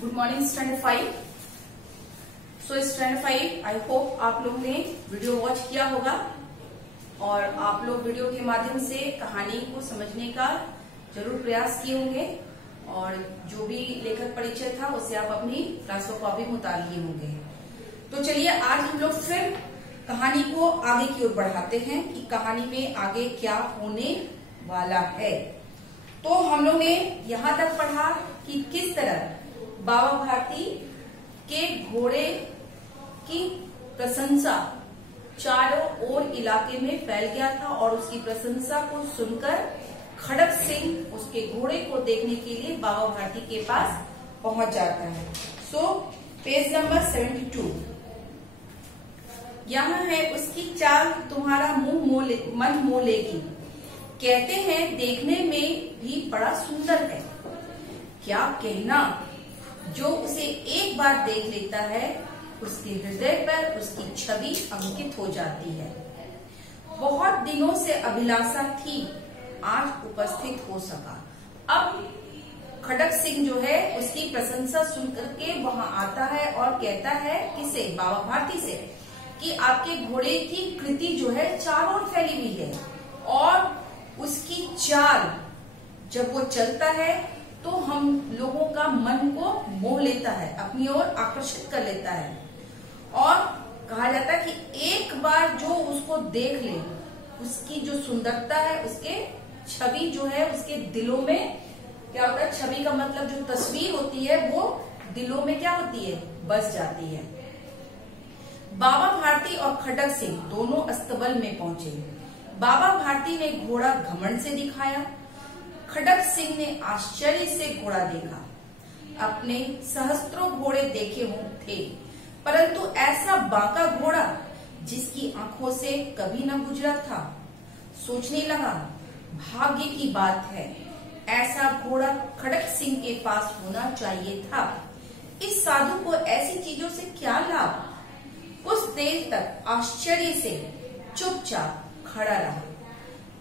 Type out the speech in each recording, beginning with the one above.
Good morning standard 5। So standard 5 I hope आप लोग ने वीडियो वॉच किया होगा और आप लोग वीडियो के माध्यम से कहानी को समझने का जरूर प्रयास किए होंगे और जो भी लेखक परिचय था उसे आप अपनी क्लास कॉपी में उतार लिए होंगे। तो चलिए आज हम लोग फिर कहानी को आगे की ओर बढ़ाते हैं कि कहानी में आगे क्या होने वाला है। तो हम लोग ने यहाँ तक पढ़ा कि किस तरह बाबा भारती के घोड़े की प्रशंसा चारों ओर इलाके में फैल गया था और उसकी प्रशंसा को सुनकर खड़क सिंह उसके घोड़े को देखने के लिए बाबा भारती के पास पहुंच जाता है। सो पेज नंबर 72 यहाँ है। उसकी चाल तुम्हारा मन मोह लेगी, कहते हैं देखने में भी बड़ा सुंदर है। क्या कहना, जो उसे एक बार देख लेता है उसके हृदय पर उसकी छवि अंकित हो जाती है। बहुत दिनों से अभिलाषा थी, आज उपस्थित हो सका। अब खड़क सिंह जो है उसकी प्रशंसा सुनकर के वहां आता है और कहता है किसे, बाबा भारती से, कि आपके घोड़े की कृति जो है चारों ओर फैली हुई है और उसकी चाल जब वो चलता है तो हम लोगों का मन को मोह लेता है, अपनी ओर आकर्षित कर लेता है। और कहा जाता है कि एक बार जो उसको देख ले, उसकी जो सुंदरता है, उसके छवि जो है उसके दिलों में क्या होता है, छवि का मतलब जो तस्वीर होती है वो दिलों में क्या होती है, बस जाती है। बाबा भारती और खड़क सिंह दोनों अस्तबल में पहुंचे। बाबा भारती ने घोड़ा घमंड से दिखाया, खड़क सिंह ने आश्चर्य से घोड़ा देखा। अपने सहस्त्रों घोड़े देखे थे, परंतु ऐसा बांका घोड़ा जिसकी आंखों से कभी न गुजरा था। सोचने लगा, भाग्य की बात है, ऐसा घोड़ा खड़क सिंह के पास होना चाहिए था। इस साधु को ऐसी चीजों से क्या लाभ। कुछ देर तक आश्चर्य से चुपचाप खड़ा रहा।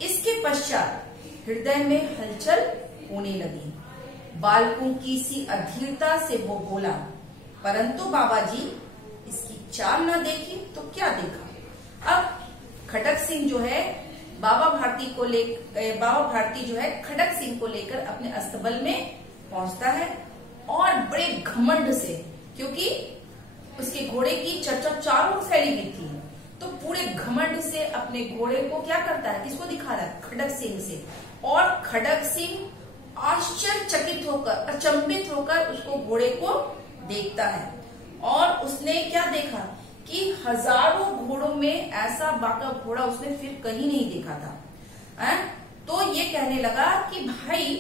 इसके पश्चात हृदय में हलचल होने लगी। बालकों की सी अधीरता से वो बोला, परंतु बाबा जी इसकी चाल न देखी तो क्या देखा। अब खड़क सिंह जो है बाबा भारती जो है खड़क सिंह को लेकर अपने अस्तबल में पहुंचता है और बड़े घमंड से, क्योंकि उसके घोड़े की चर्चा चारों ओर फैली हुई थी, तो पूरे घमंड से अपने घोड़े को क्या करता है, किसको दिखा रहा है, खड़क सिंह से। और खड़क सिंह आश्चर्यचकित होकर, अचंभित होकर उसको घोड़े को देखता है और उसने क्या देखा कि हजारों घोड़ों में ऐसा बांका घोड़ा उसने फिर कहीं नहीं देखा था। तो ये कहने लगा कि भाई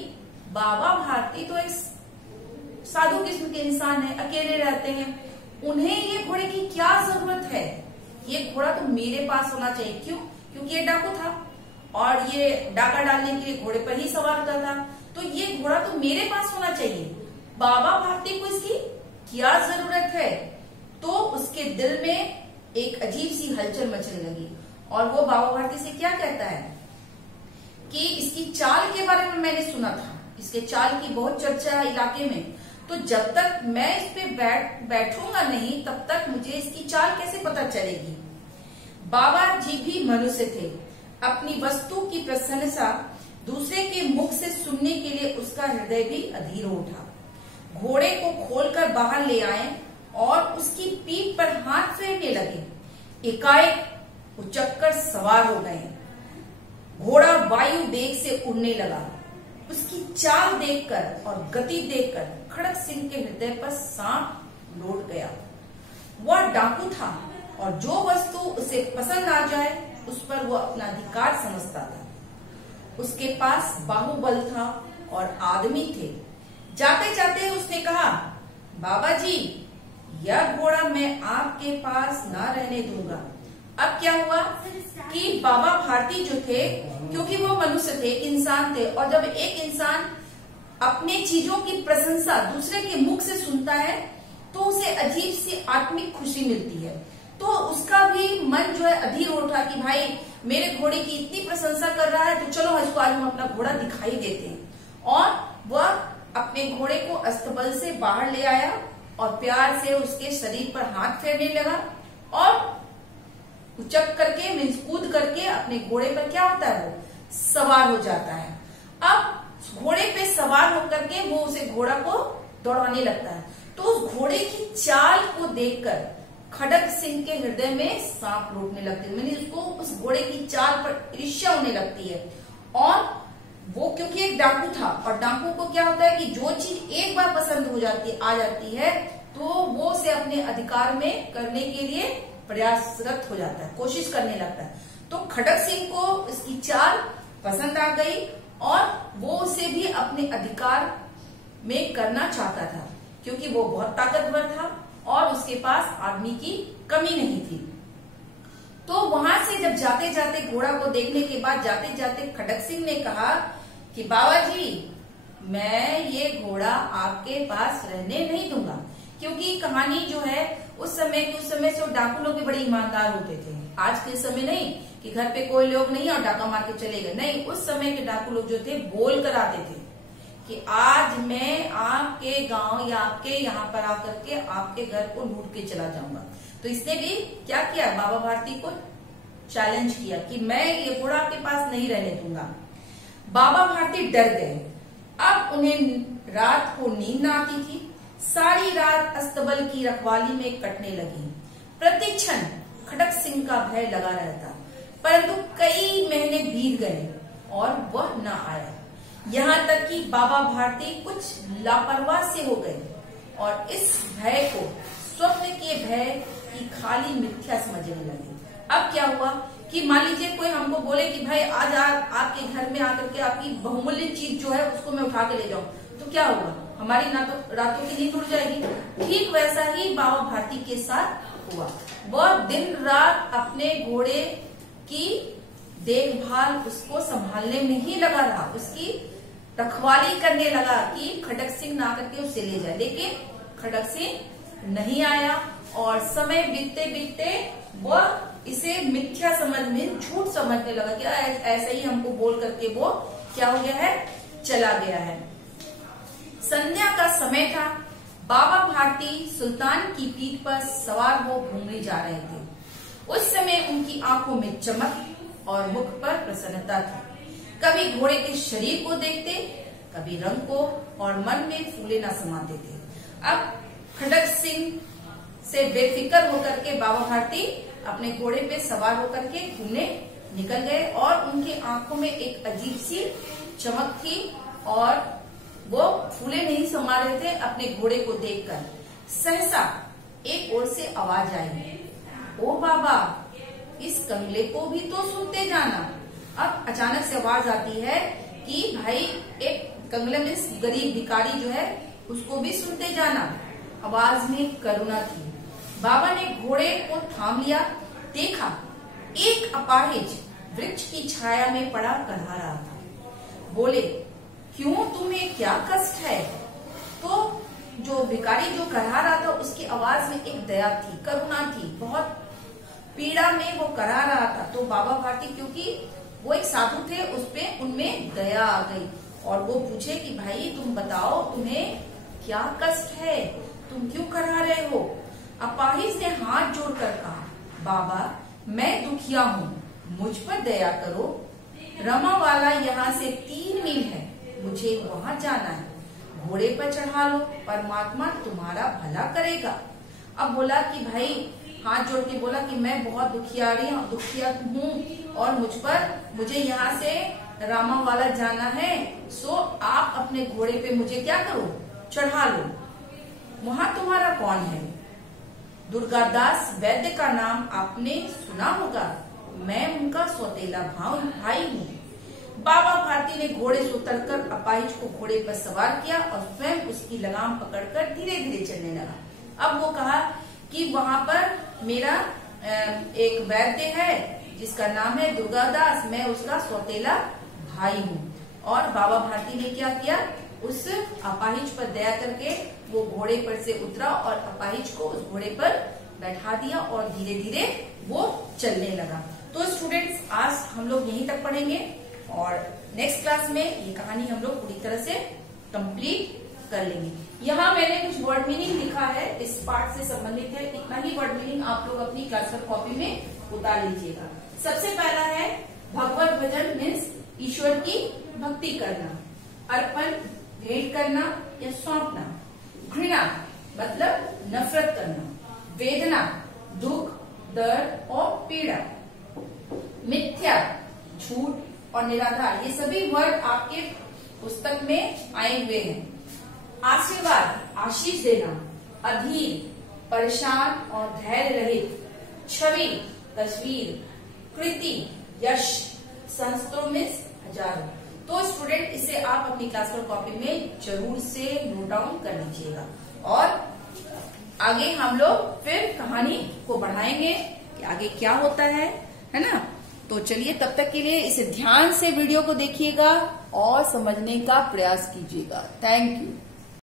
बाबा भारती तो एक साधु किस्म के इंसान है, अकेले रहते हैं, उन्हें ये घोड़े की क्या जरूरत है। ये घोड़ा तो मेरे पास होना चाहिए। क्यों? क्योंकि ये डाकू था और ये डाका डालने के लिए घोड़े पर ही सवार होता था, तो ये घोड़ा तो मेरे पास होना चाहिए। बाबा भारती को इसकी क्या जरूरत है। तो उसके दिल में एक अजीब सी हलचल मचने लगी और वो बाबा भारती से क्या कहता है कि इसकी चाल के बारे में मैंने सुना था, इसके चाल की बहुत चर्चा है इलाके में, तो जब तक मैं इस पे बैठूंगा नहीं तब तक मुझे इसकी चाल कैसे पता चलेगी। बाबा जी भी मनुष्य थे, अपनी वस्तु की प्रशंसा दूसरे के मुख से सुनने के लिए उसका हृदय भी अधीर उठा। घोड़े को खोलकर बाहर ले आए और उसकी पीठ पर हाथ फेरने लगे। एकाएक उचक्कर सवार हो गए। घोड़ा वायु वेग से उड़ने लगा। उसकी चाल देखकर और गति देखकर खड़क सिंह के हृदय पर सांप लौट गया। वह डाकू था और जो वस्तु उसे पसंद आ जाए उस पर वह अपना अधिकार समझता था। उसके पास बाहुबल था और आदमी थे। जाते जाते उसने कहा, बाबा जी यह घोड़ा मैं आपके पास ना रहने दूंगा। अब क्या हुआ कि बाबा भारती जो थे, क्योंकि वो मनुष्य थे, इंसान थे, और जब एक इंसान अपने चीजों की प्रशंसा दूसरे के मुख से सुनता है तो उसे अजीब सी आत्मिक खुशी मिलती है। तो उसका भी मन जो है अधीर उठा कि भाई मेरे घोड़े की इतनी प्रशंसा कर रहा है तो चलो इसको आज हम अपना घोड़ा दिखाई देते हैं। और वह अपने घोड़े को अस्तबल से बाहर ले आया और प्यार से उसके शरीर पर हाथ फेरने लगा और उचक करके मीन्स कूद करके अपने घोड़े पर क्या होता है, वो सवार हो जाता है। अब घोड़े पे सवार होकर के वो उसे घोड़ा को दौड़ाने लगता है। तो उस घोड़े की चाल को देखकर खड़ग सिंह के हृदय में सांप लौटने लगते हैं, उसको उस घोड़े की चाल पर ईर्ष्या होने लगती है। और वो क्योंकि एक डाकू था और डाकू को क्या होता है कि जो चीज एक बार पसंद हो जाती आ जाती है तो वो उसे अपने अधिकार में करने के लिए प्रयासरत हो जाता है, कोशिश करने लगता है। तो खड़ग सिंह को इसकी चाल पसंद आ गई और वो उसे भी अपने अधिकार में करना चाहता था, क्योंकि वो बहुत ताकतवर था और उसके पास आदमी की कमी नहीं थी। तो वहां से जब जाते जाते घोड़ा को देखने के बाद जाते जाते खड़ग सिंह ने कहा कि बाबा जी, मैं ये घोड़ा आपके पास रहने नहीं दूंगा, क्योंकि कहानी जो है उस समय से डाकू लोग भी बड़े ईमानदार होते थे। आज के समय नहीं कि घर पे कोई लोग नहीं और डाका मार के चले गए, नहीं, उस समय के डाकू लोग जो थे बोल कर आते थे कि आज मैं आपके गांव या आपके यहाँ पर आकर के आपके घर को लूट के चला जाऊंगा। तो इसने भी क्या किया, बाबा भारती को चैलेंज किया कि मैं ये घोड़ा आपके पास नहीं रहने दूंगा। बाबा भारती डर गए। अब उन्हें रात को नींद न आती थी। सारी रात अस्तबल की रखवाली में कटने लगी। प्रतिक्षण खड़ग सिंह का भय लगा रहता, परंतु कई महीने बीत गए और वह न आया। यहाँ तक कि बाबा भारती कुछ लापरवाह से हो गए और इस भय को स्वप्न के भय की खाली मिथ्या समझने लगे। अब क्या हुआ कि मान लीजिए कोई हमको बोले कि भाई आज आपके घर में आकर के आपकी बहुमूल्य चीज जो है उसको मैं उठा के ले जाऊं, तो क्या होगा, हमारी ना तो रातों की नींद उड़ जाएगी। ठीक वैसा ही बाबा भारती के साथ हुआ। वह दिन रात अपने घोड़े की देखभाल, उसको संभालने में ही लगा रहा, उसकी रखवाली करने लगा कि खड़ग सिंह ना करके उसे ले जाए, लेकिन खड़ग सिंह नहीं आया और समय बीतते बीतते वह इसे मिथ्या समझ में, झूठ समझने लगा कि ऐसे ही हमको बोल करके वो क्या हो गया है, चला गया है। संध्या का समय था। बाबा भारती सुल्तान की पीठ पर सवार हो घूमने जा रहे थे। उस समय उनकी आंखों में चमक और मुख पर प्रसन्नता थी। कभी घोड़े के शरीर को देखते, कभी रंग को, और मन में फूले न समाते थे। अब खड़ग सिंह से बेफिक्र होकर के बाबा भारती अपने घोड़े पे सवार होकर के घूमने निकल गए और उनकी आंखों में एक अजीब सी चमक थी और वो फूले नहीं समा रहे थे अपने घोड़े को देखकर। सहसा एक ओर से आवाज आई, ओ बाबा, इस कंगले को भी तो सुनते जाना। अब अचानक से आवाज आती है कि भाई एक कंगले में गरीब भिखारी जो है उसको भी सुनते जाना। आवाज में करुणा थी। बाबा ने घोड़े को थाम लिया। देखा एक अपाहिज वृक्ष की छाया में पड़ा कन्हा रहा था। बोले, क्यों, तुम्हें क्या कष्ट है? तो जो भिखारी जो करा रहा था उसकी आवाज में एक दया थी, करुणा थी, बहुत पीड़ा में वो करा रहा था। तो बाबा भारती क्योंकि वो एक साधु थे, उसपे उनमें दया आ गई और वो पूछे कि भाई तुम बताओ तुम्हें क्या कष्ट है, तुम क्यों करा रहे हो? अपाहिज ने हाथ जोड़कर कहा, बाबा मैं दुखिया हूँ, मुझ पर दया करो। रमा वाला यहाँ से 3 मील है, मुझे वहाँ जाना है। घोड़े पर चढ़ा लो, परमात्मा तुम्हारा भला करेगा। अब बोला कि भाई हाथ जोड़ के बोला कि मैं बहुत दुखिया हूँ और मुझे यहाँ से रामा वाला जाना है, सो आप अपने घोड़े पे मुझे क्या करो, चढ़ा लो। वहाँ तुम्हारा कौन है? दुर्गादास वैद्य का नाम आपने सुना होगा, मैं उनका सौतेला भाई हूँ। बाबा भारती ने घोड़े से उतरकर अपाहिज को घोड़े पर सवार किया और स्वयं उसकी लगाम पकड़कर धीरे धीरे चलने लगा। अब वो कहा कि वहाँ पर मेरा एक वैद्य है जिसका नाम है दुर्गादास, मैं उसका सौतेला भाई हूँ। और बाबा भारती ने क्या किया, उस अपाहिज पर दया करके वो घोड़े पर से उतरा और अपाहिज को उस घोड़े पर बैठा दिया और धीरे धीरे वो चलने लगा। तो स्टूडेंट्स आज हम लोग यहीं तक पढ़ेंगे और नेक्स्ट क्लास में ये कहानी हम लोग पूरी तरह से कंप्लीट कर लेंगे। यहाँ मैंने कुछ वर्ड मीनिंग लिखा है, इस पार्ट से संबंधित है, इतना ही वर्ड मीनिंग आप लोग अपनी क्लासवर्क कॉपी में उतार लीजिएगा। सबसे पहला है भगवत भजन मीन्स ईश्वर की भक्ति करना, अर्पण भेंट करना या सौंपना, घृणा मतलब नफरत करना, वेदना दुख दर्द और पीड़ा, मिथ्या झूठ और निराधार, ये सभी वर्ड आपके पुस्तक में आए हुए हैं। आशीर्वाद आशीष देना, अधीर परेशान और धैर्य रहित, छवि तस्वीर, कृति यश, सहस्त्रों में हजारों। तो स्टूडेंट इसे आप अपनी क्लासवर्क कॉपी में जरूर से नोट डाउन कर लीजिएगा और आगे हम लोग फिर कहानी को बढ़ाएंगे कि आगे क्या होता है ना। तो चलिए तब तक के लिए इसे ध्यान से वीडियो को देखिएगा और समझने का प्रयास कीजिएगा। Thank you.